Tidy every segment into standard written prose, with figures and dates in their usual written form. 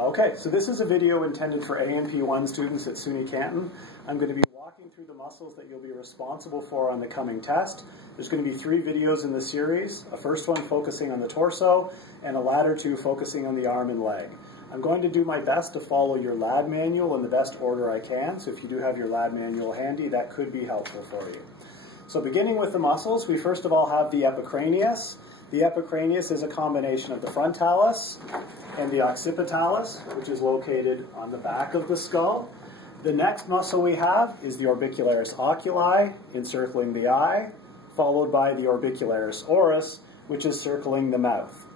Okay, so this is a video intended for A&P 1 students at SUNY Canton. I'm going to be walking through the muscles that you'll be responsible for on the coming test. There's going to be 3 videos in the series, a first one focusing on the torso, and a latter 2 focusing on the arm and leg. I'm going to do my best to follow your lab manual in the best order I can, so if you do have your lab manual handy, that could be helpful for you. So beginning with the muscles, we first of all have the epicranius. The epicranius is a combination of the frontalis and the occipitalis, which is located on the back of the skull. The next muscle we have is the orbicularis oculi, encircling the eye, followed by the orbicularis oris, which is circling the mouth.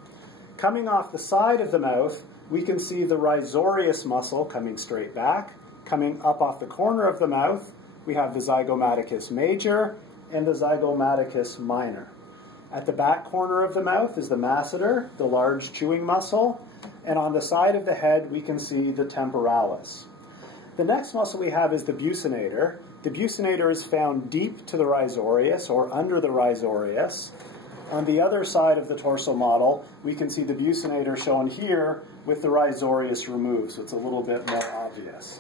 Coming off the side of the mouth, we can see the risorius muscle coming straight back. Coming up off the corner of the mouth, we have the zygomaticus major and the zygomaticus minor. At the back corner of the mouth is the masseter, the large chewing muscle, and on the side of the head we can see the temporalis. The next muscle we have is the buccinator. The buccinator is found deep to the risorius, or under the risorius. On the other side of the torso model, we can see the buccinator shown here with the risorius removed, so it's a little bit more obvious.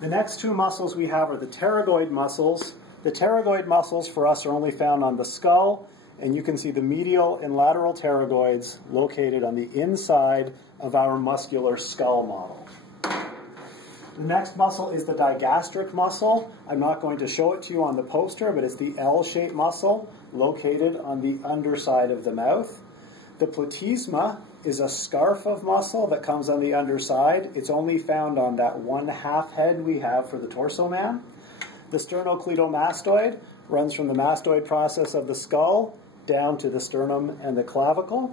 The next 2 muscles we have are the pterygoid muscles. The pterygoid muscles for us are only found on the skull, and you can see the medial and lateral pterygoids located on the inside of our muscular skull model. The next muscle is the digastric muscle. I'm not going to show it to you on the poster, but it's the L-shaped muscle located on the underside of the mouth. The platysma is a scarf of muscle that comes on the underside. It's only found on that 1/2 head we have for the torso man. The sternocleidomastoid runs from the mastoid process of the skull down to the sternum and the clavicle.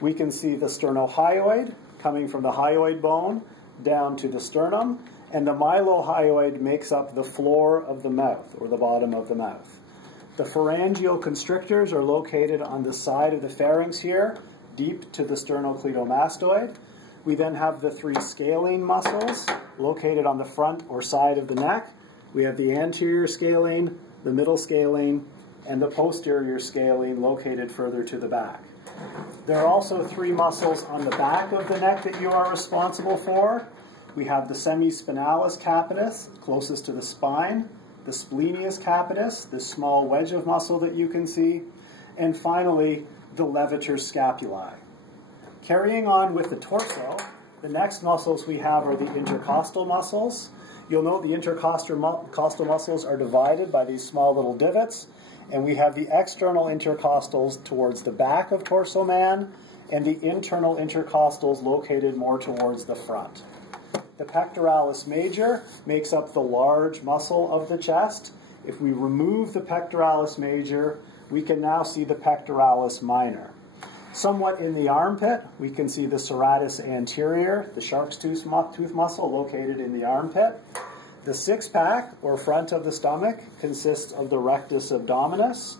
We can see the sternohyoid coming from the hyoid bone down to the sternum, and the mylohyoid makes up the floor of the mouth, or the bottom of the mouth. The pharyngeal constrictors are located on the side of the pharynx here, deep to the sternocleidomastoid. We then have the 3 scalene muscles located on the front or side of the neck. We have the anterior scalene, the middle scalene, and the posterior scalene located further to the back. There are also 3 muscles on the back of the neck that you are responsible for. We have the semispinalis capitis, closest to the spine, the splenius capitis, this small wedge of muscle that you can see, and finally, the levator scapulae. Carrying on with the torso, the next muscles we have are the intercostal muscles. You'll note the intercostal muscles are divided by these small little divots, and we have the external intercostals towards the back of torso man, and the internal intercostals located more towards the front. The pectoralis major makes up the large muscle of the chest. If we remove the pectoralis major, we can now see the pectoralis minor. Somewhat in the armpit, we can see the serratus anterior, the shark's tooth muscle located in the armpit. The 6-pack, or front of the stomach, consists of the rectus abdominis.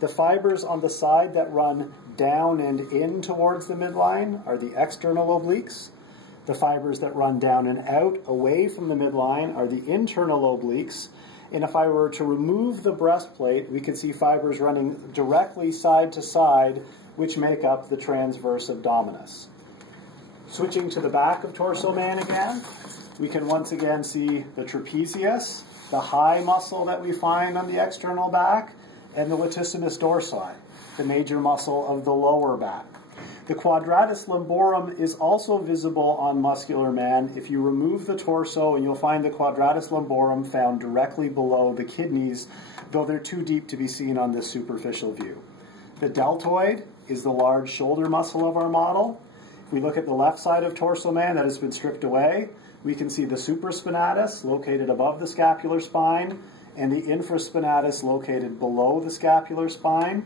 The fibers on the side that run down and in towards the midline are the external obliques. The fibers that run down and out away from the midline are the internal obliques. And if I were to remove the breastplate, we could see fibers running directly side to side, which make up the transverse abdominis. Switching to the back of torso man again, we can once again see the trapezius, the high muscle that we find on the external back, and the latissimus dorsi, the major muscle of the lower back. The quadratus lumborum is also visible on muscular man. If you remove the torso, and you'll find the quadratus lumborum found directly below the kidneys, though they're too deep to be seen on this superficial view. The deltoid is the large shoulder muscle of our model. If we look at the left side of torso man that has been stripped away, we can see the supraspinatus located above the scapular spine and the infraspinatus located below the scapular spine.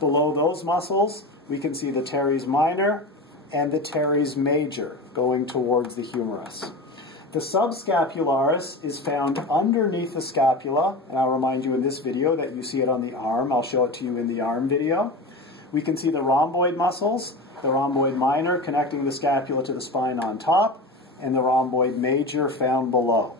Below those muscles, we can see the teres minor and the teres major going towards the humerus. The subscapularis is found underneath the scapula, and I'll remind you in this video that you see it on the arm. I'll show it to you in the arm video. We can see the rhomboid muscles, the rhomboid minor connecting the scapula to the spine on top, and the rhomboid major found below.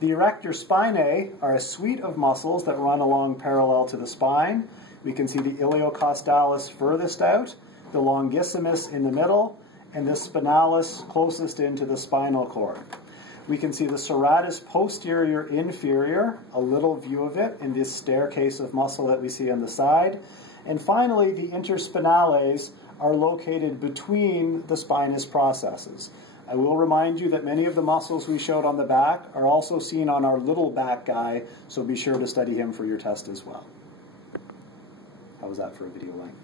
The erector spinae are a suite of muscles that run along parallel to the spine. We can see the iliocostalis furthest out, the longissimus in the middle, and the spinalis closest into the spinal cord. We can see the serratus posterior inferior, a little view of it in this staircase of muscle that we see on the side. And finally, the interspinales are located between the spinous processes. I will remind you that many of the muscles we showed on the back are also seen on our little back guy, so be sure to study him for your test as well. How was that for a video length?